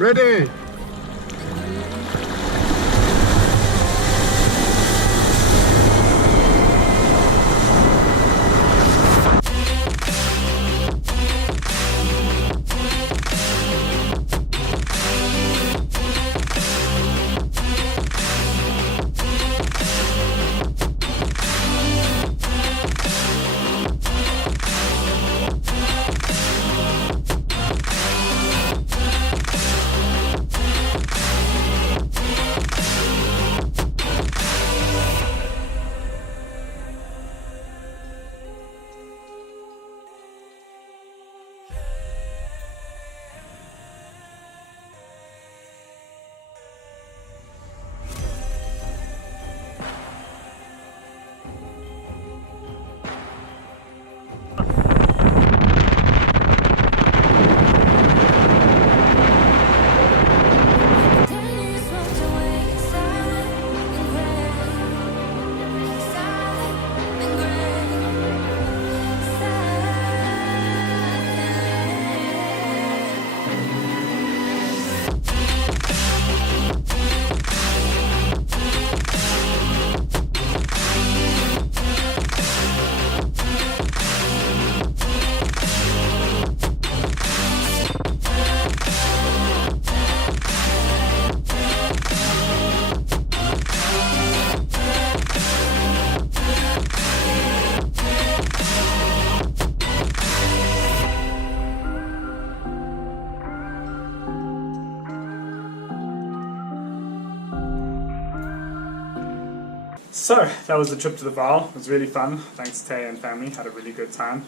Ready! So, that was the trip to the Vaal. It was really fun. Thanks to Tay and family. Had a really good time.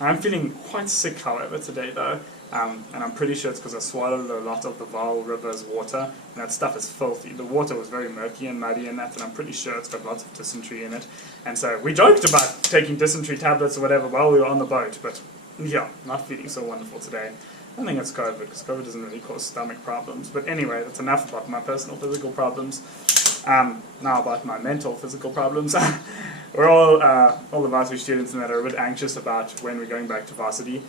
I'm feeling quite sick, however, today though. And I'm pretty sure it's because I swallowed a lot of the Vaal River's water. And that stuff is filthy. The water was very murky and muddy and that. And I'm pretty sure it's got lots of dysentery in it. And so we joked about taking dysentery tablets or whatever while we were on the boat. But yeah, not feeling so wonderful today. I don't think it's COVID, because COVID doesn't really cause stomach problems. But anyway, that's enough about my personal physical problems. Now about my mental physical problems. We're all the varsity students and that are a bit anxious about when we're going back to varsity.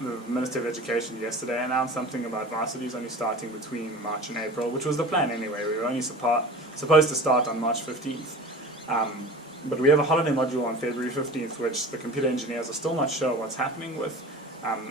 The Minister of Education yesterday announced something about varsities only starting between March and April, which was the plan anyway. We were only supposed to start on March 15th. But we have a holiday module on February 15th, which the computer engineers are still not sure what's happening with.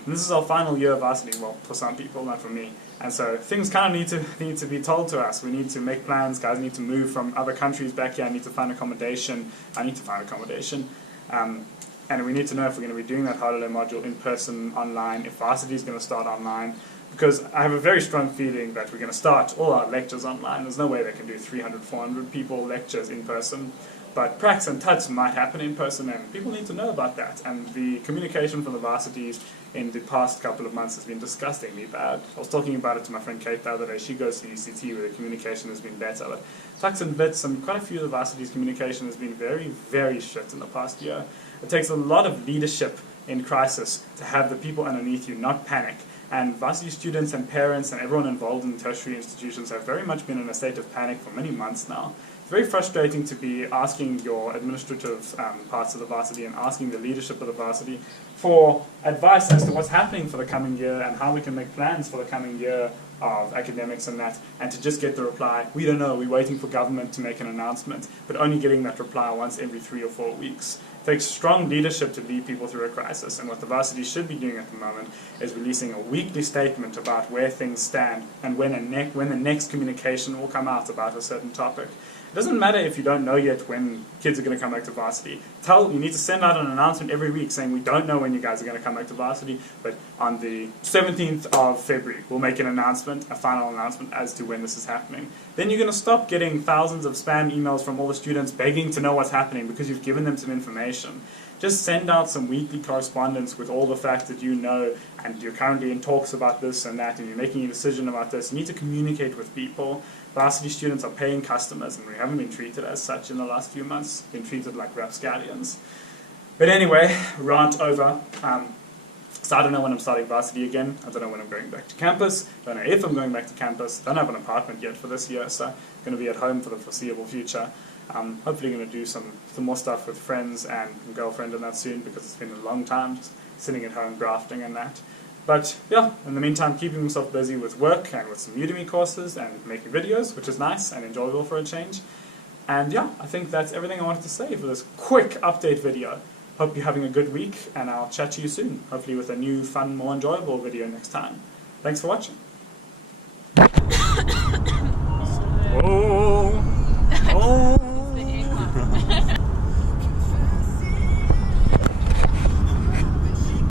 This is our final year of varsity, well, for some people, not for me. And so things kind of need to be told to us. We need to make plans. Guys need to move from other countries back here. I need to find accommodation. I need to find accommodation. And we need to know if we're going to be doing that holiday module in person, online, if varsity is going to start online. Because I have a very strong feeling that we're going to start all our lectures online. There's no way they can do 300, 400 people lectures in person. But pracs and tuts might happen in person, and people need to know about that. And the communication from the varsities in the past couple of months has been disgustingly bad. I was talking about it to my friend Kate the other day. She goes to UCT where the communication has been better. But Tuks and Bits and quite a few of the varsities' communication has been very, very shit in the past year. It takes a lot of leadership in crisis to have the people underneath you not panic. And varsity students and parents and everyone involved in tertiary institutions have very much been in a state of panic for many months now. It's very frustrating to be asking your administrative parts of the varsity and asking the leadership of the varsity for advice as to what's happening for the coming year and how we can make plans for the coming year of academics and that, and to just get the reply, we don't know, we're waiting for government to make an announcement, but only getting that reply once every 3 or 4 weeks. It takes strong leadership to lead people through a crisis, and what the varsity should be doing at the moment is releasing a weekly statement about where things stand and when the next communication will come out about a certain topic. It doesn't matter if you don't know yet when kids are going to come back to varsity. You need to send out an announcement every week saying we don't know when you guys are going to come back to varsity, but on the 17th of February we'll make an announcement, a final announcement as to when this is happening. Then you're going to stop getting thousands of spam emails from all the students begging to know what's happening because you've given them some information. Just send out some weekly correspondence with all the facts that you know, and you're currently in talks about this and that, and you're making a decision about this. You need to communicate with people. Varsity students are paying customers, and we haven't been treated as such in the last few months. Been treated like rapscallions. But anyway, rant over. So I don't know when I'm starting varsity again. I don't know when I'm going back to campus. Don't know if I'm going back to campus. Don't have an apartment yet for this year, so I'm going to be at home for the foreseeable future. Hopefully going to do some more stuff with friends and girlfriend and that soon, because it's been a long time just sitting at home grafting and that. But yeah, in the meantime, keeping myself busy with work and with some Udemy courses and making videos, which is nice and enjoyable for a change. And yeah, I think that's everything I wanted to say for this quick update video. Hope you're having a good week, and I'll chat to you soon, hopefully with a new, fun, more enjoyable video next time. Thanks for watching. Oh.